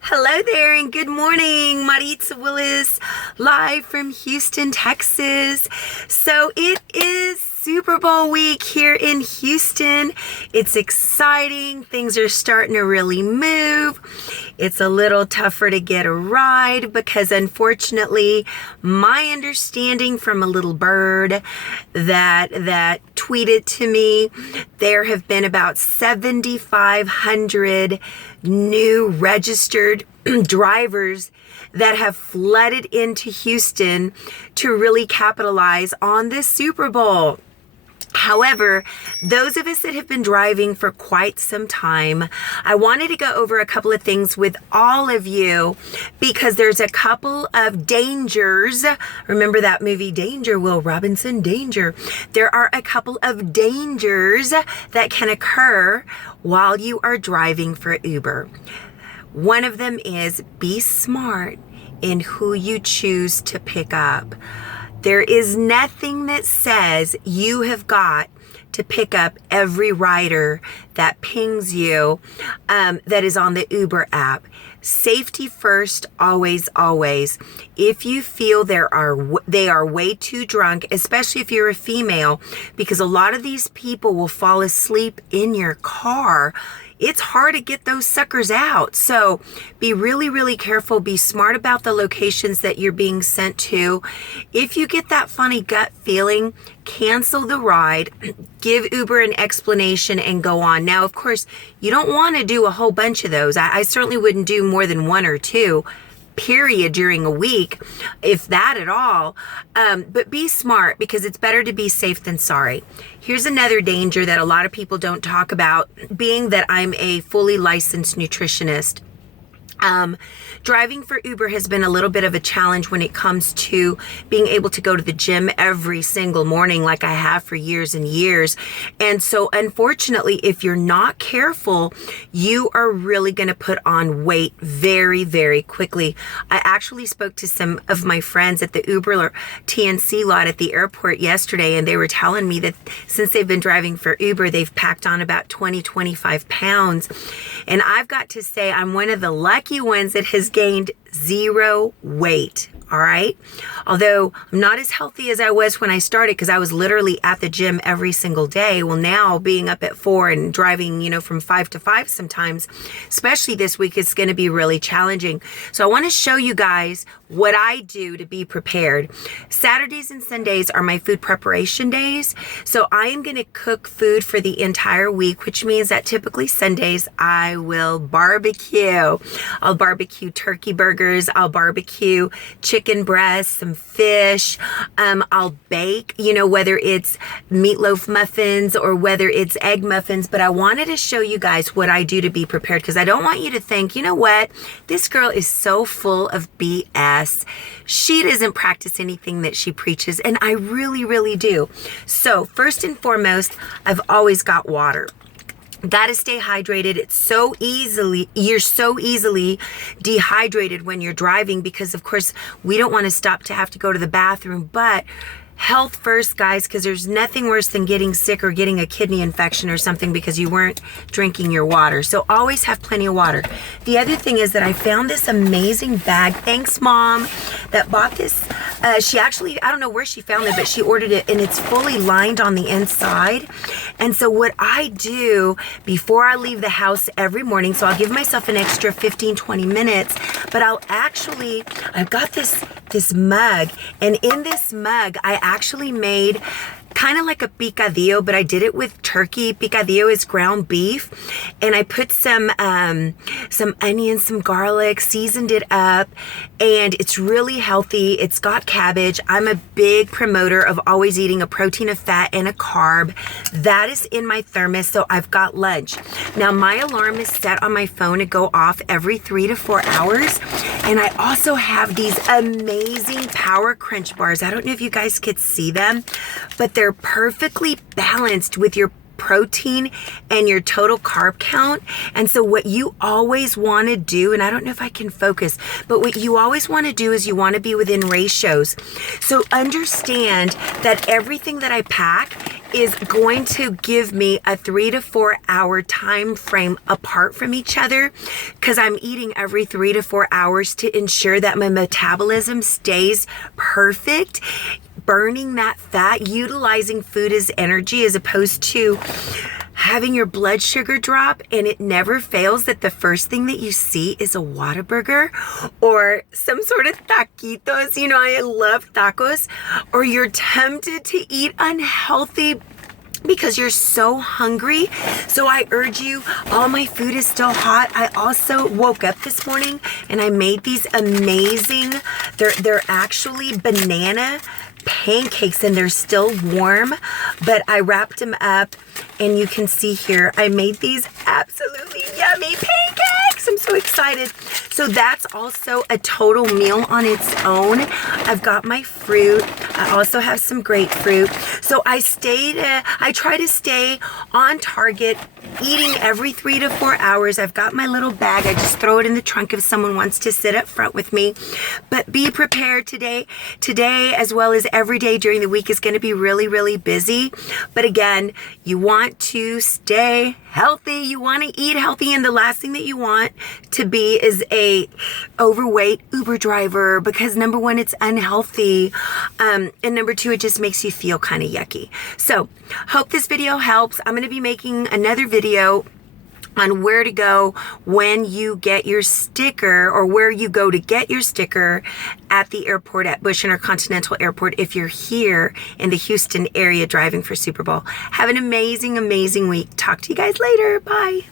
Hello there and good morning. Maritza Willis, live from Houston, Texas. So it is Super Bowl week here in Houston. It's exciting. Things are starting to really move. It's a little tougher to get a ride because unfortunately, my understanding from a little bird that tweeted to me, there have been about 7,500 new registered drivers that have flooded into Houston to really capitalize on this Super Bowl. However, those of us that have been driving for quite some time, I wanted to go over a couple of things with all of you because there's a couple of dangers. Remember that movie, Danger, Will Robinson, Danger. There are a couple of dangers that can occur while you are driving for Uber. One of them is be smart in who you choose to pick up. There is nothing that says you have got to pick up every rider that pings you that is on the Uber app. Safety first, always, always. If you feel they are way too drunk, especially if you're a female, because a lot of these people will fall asleep in your car. It's hard to get those suckers out. So be really, really careful. Be smart about the locations that you're being sent to. If you get that funny gut feeling, cancel the ride, give Uber an explanation and go on. Now, of course, you don't want to do a whole bunch of those. I certainly wouldn't do more than one or two, period, during a week, if that at all. But be smart because it's better to be safe than sorry. Here's another danger that a lot of people don't talk about, being that I'm a fully licensed nutritionist. Driving for Uber has been a little bit of a challenge when it comes to being able to go to the gym every single morning like I have for years and years. And so unfortunately, if you're not careful, you are really going to put on weight very, very quickly. I actually spoke to some of my friends at the Uber TNC lot at the airport yesterday, and they were telling me that since they've been driving for Uber, they've packed on about 20, 25 pounds. And I've got to say, I'm one of the lucky ones that has gained 0 weight. All right. Although I'm not as healthy as I was when I started because I was literally at the gym every single day. Well, now being up at 4 and driving, from 5 to 5 sometimes, especially this week, it's going to be really challenging. So I want to show you guys what I do to be prepared. Saturdays and Sundays are my food preparation days. So I am going to cook food for the entire week, which means that typically Sundays I will barbecue. I'll barbecue turkey burgers. I'll barbecue chicken breast, some fish. I'll bake, whether it's meatloaf muffins or whether it's egg muffins. But I wanted to show you guys what I do to be prepared because I don't want you to think, you know what? This girl is so full of BS. She doesn't practice anything that she preaches. And I really, really do. So first and foremost, I've always got water. Got to stay hydrated. You're so easily dehydrated when you're driving because, of course, we don't want to stop to have to go to the bathroom. But health first, guys, because there's nothing worse than getting sick or getting a kidney infection or something because you weren't drinking your water. So always have plenty of water. The other thing is that I found this amazing bag. Thanks, Mom, that bought this. She actually, I don't know where she found it, but she ordered it and it's fully lined on the inside. And so what I do before I leave the house every morning, so I'll give myself an extra 15, 20 minutes, but I've got this mug, and in this mug, I actually made kind of like a picadillo, but I did it with turkey. Picadillo is ground beef. And I put some onions, some garlic, seasoned it up, and it's really healthy. It's got cabbage. I'm a big promoter of always eating a protein, a fat, and a carb. That is in my thermos, so I've got lunch. Now, my alarm is set on my phone to go off every 3 to 4 hours. And I also have these amazing Power Crunch bars. I don't know if you guys could see them, but they're perfectly balanced with your protein and your total carb count. And so what you always want to do, and I don't know if I can focus, but what you always want to do is you want to be within ratios. So understand that everything that I pack is going to give me a 3 to 4 hour time frame apart from each other, because I'm eating every 3 to 4 hours to ensure that my metabolism stays perfect, burning that fat, utilizing food as energy, as opposed to having your blood sugar drop. And it never fails that the first thing that you see is a Whataburger or some sort of taquitos. You know, I love tacos. Or you're tempted to eat unhealthy because you're so hungry. So I urge you, all my food is still hot. I also woke up this morning and I made these amazing, they're actually banana pancakes, and they're still warm, but I wrapped them up, and you can see here I made these absolutely yummy pancakes. I'm so excited. So that's also a total meal on its own. I've got my fruit. I also have some grapefruit. So I try to stay on target, eating every 3 to 4 hours. I've got my little bag. I just throw it in the trunk if someone wants to sit up front with me. But be prepared today. Today, as well as every day during the week, is going to be really, really busy. But again, you want to stay healthy. You want to eat healthy. And the last thing that you want to be is a overweight Uber driver, because number one, it's unhealthy. And number two, it just makes you feel kind of yucky. So hope this video helps. I'm going to be making another video on where to go when you get your sticker, or where you go to get your sticker at the airport at Bush Intercontinental Airport if you're here in the Houston area driving for Super Bowl. Have an amazing, amazing week. Talk to you guys later. Bye.